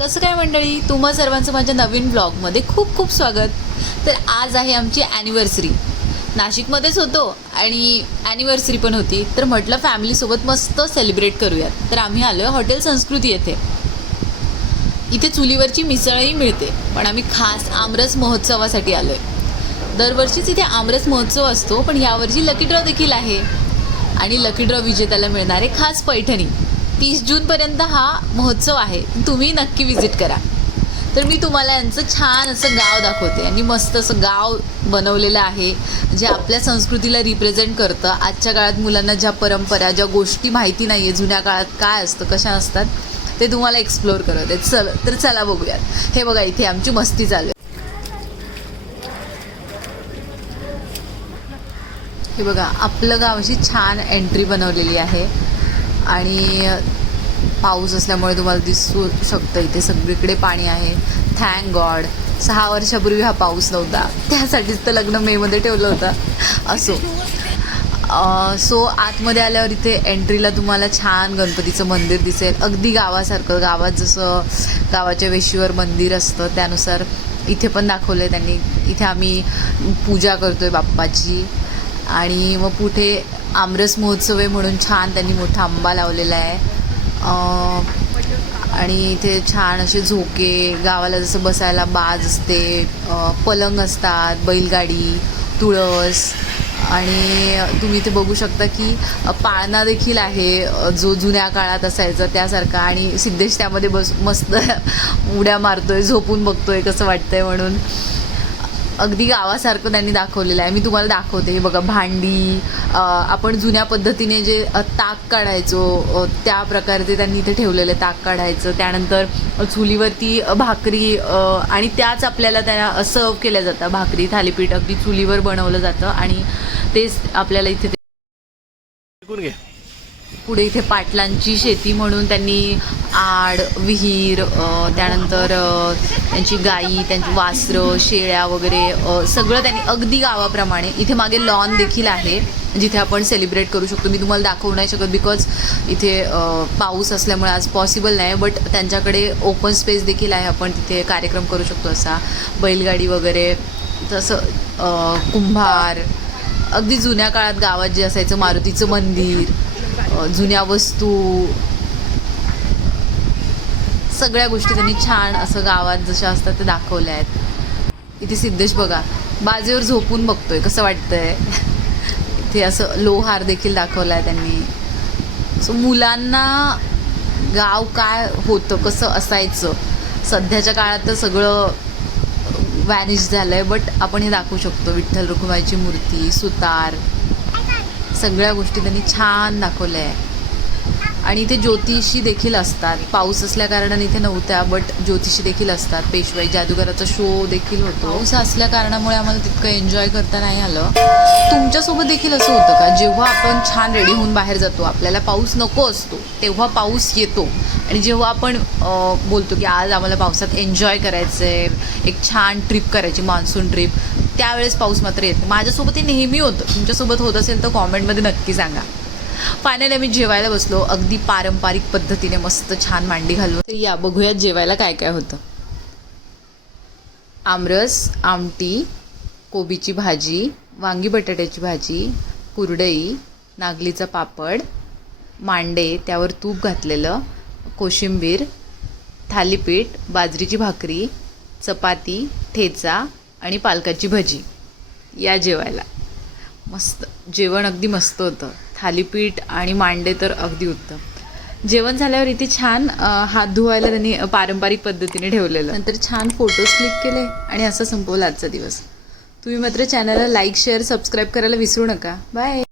कसं काय मंडळी? तुम्हा सर्वांचं माझ्या नवीन ब्लॉगमध्ये खूप खूप स्वागत. तर आज आहे आमची ॲनिव्हर्सरी नाशिकमध्येच होतो आणि ॲनिव्हर्सरी पण होती. तर म्हटलं फॅमिलीसोबत मस्त सेलिब्रेट करूयात. तर आम्ही आलो आहे हॉटेल संस्कृती येथे. इथे चुलीवरची मिसळही मिळते पण आम्ही खास आमरस महोत्सवासाठी आलो आहे दरवर्षीच इथे आमरस महोत्सव असतो पण यावर्षी लकी ड्रॉ देखील आहे. आणि लकी ड्रॉ विजेत्याला मिळणारे खास पैठणी. तीस जूनपर्यंत हा महोत्सव आहे. तुम्ही नक्की विजिट करा. तर मी तुम्हाला यांचं छान असं गाव दाखवते. आणि मस्त असं गाव बनवलेलं आहे. जे आपल्या संस्कृतीला रिप्रेझेंट करतं. आजच्या काळात मुलांना ज्या परंपरा ज्या गोष्टी माहिती नाही आहे जुन्या काळात काय असतं कशा असतात ते तुम्हाला एक्सप्लोअर करत आहेत चल तर चला बघूयात. हे बघा इथे आमची मस्ती चालू आहे. हे बघा आपलं गाव अशी छान एंट्री बनवलेली आहे. आणि पाऊस असल्यामुळे तुम्हाला दिसू शकतं इथे सगळीकडे पाणी आहे. थँक गॉड सहा वर्षापूर्वी हा पाऊस नव्हता. त्यासाठीच तर लग्न मेमध्ये ठेवलं होतं. असो. सो आतमध्ये आल्यावर इथे एंट्रीला तुम्हाला छान गणपतीचं मंदिर दिसेल. अगदी गावासारखं गावात जसं गावाच्या वेशीवर मंदिर असतं त्यानुसार इथे पण दाखवलं आहे त्यांनी. इथे आम्ही पूजा करतो आहे बाप्पाची. आणि मग पुढे आमरस महोत्सव आहे म्हणून छान त्यांनी मोठा आंबा लावलेला आहे. आणि इथे छान असे झोके गावाला जसं बसायला बाज असते पलंग असतात बैलगाडी तुळस. आणि तुम्ही इथे बघू शकता की पाळणा देखील आहे जो जुन्या काळात असायचा त्यासारखा. आणि सिद्धेश त्यामध्ये बस मस्त उड्या मारतोय झोपून बघतोय कसं वाटतंय म्हणून. अगदी गावासारखं त्यांनी दाखवलेलं आहे. मी तुम्हाला दाखवते. हे बघा भांडी आपण जुन्या पद्धतीने जे ताक काढायचो त्या प्रकारे ते त्यांनी इथे ठेवलेलं आहे ताक काढायचं. त्यानंतर चुलीवरती भाकरी आणि त्याच आपल्याला त्या सर्व केल्या जातात. भाकरी थालीपीठ अगदी चुलीवर बनवलं जातं आणि तेच आपल्याला इथे ते- ऐकून घे. पुढे इथे पाटलांची शेती म्हणून त्यांनी आड विहीर त्यानंतर त्यांची गाई त्यांची वासरं शेळ्या वगैरे सगळं त्यांनी अगदी गावाप्रमाणे इथे मागे लॉन देखील आहे जिथे आपण सेलिब्रेट करू शकतो. मी तुम्हाला दाखवू नाही शकत बिकॉज इथे पाऊस असल्यामुळे आज पॉसिबल नाही बट त्यांच्याकडे ओपन स्पेस देखील आहे. आपण तिथे कार्यक्रम करू शकतो असा. बैलगाडी वगैरे तसं कुंभार. अगदी जुन्या काळात गावात जे असायचं मारुतीचं मंदिर जुन्या वस्तू सगळ्या गोष्टी त्यांनी छान असं गावात जशा असतात ते दाखवल्या आहेत. इथे सिद्धेश बघा बाजेवर झोपून बघतोय कसं वाटतंय? इथे असं लोहार देखील दाखवला आहे त्यांनी. सो मुलांना गाव काय होतं कसं असायचं? सध्याच्या काळात तर सगळं वॅनिश झालं आहे बट आपण हे दाखवू शकतो. विठ्ठल रुक्माईची मूर्ती सुतार सगळ्या गोष्टी त्यांनी छान दाखवल्या आहे. आणि इथे ज्योतिषी देखील असतात. पाऊस असल्या कारणाने इथे नव्हत्या बट ज्योतिषी देखील असतात. पेशवाई जादूगाराचा शो देखील होतो. पाऊस असल्या कारणामुळे आम्हाला तितकं एन्जॉय करता नाही आलं. तुमच्यासोबत देखील असं होतं का? जेव्हा आपण छान रेडी होऊन बाहेर जातो आपल्याला पाऊस नको असतो तेव्हा पाऊस येतो. आणि जेव्हा आपण बोलतो की आज आम्हाला पावसात एन्जॉय करायचं आहे एक छान ट्रिप करायची मान्सून ट्रिप त्यावेळेस पाऊस मात्र येत. माझ्यासोबत हे नेहमी होतं. तुमच्यासोबत होत असेल तर कॉमेंटमध्ये नक्की सांगा. फायनली आम्ही जेवायला बसलो. अगदी पारंपरिक पद्धतीने मस्त छान मांडी घालून. तर या बघूयात जेवायला काय काय होतं. आमरस आमटी कोबीची भाजी वांगी बटाट्याची भाजी कुरडई नागलीचा पापड मांडे त्यावर तूप घातलेलं कोशिंबीर थालीपीठ बाजरीची भाकरी चपाती ठेचा आणि पालकाची भजी या जेवायला. मस्त. जेवण अगदी मस्त होतं. थालीपीठ आणि मांडे तर अगदी उत्तम. जेवण झाल्यावर इथे छान हात धुवायला त्यांनी पारंपरिक पद्धतीने ठेवलेलं. नंतर छान फोटोज क्लिक केले आणि असं संपवला आजचा दिवस. तुम्ही मात्र चॅनलला लाईक शेअर सबस्क्राईब करायला विसरू नका. बाय.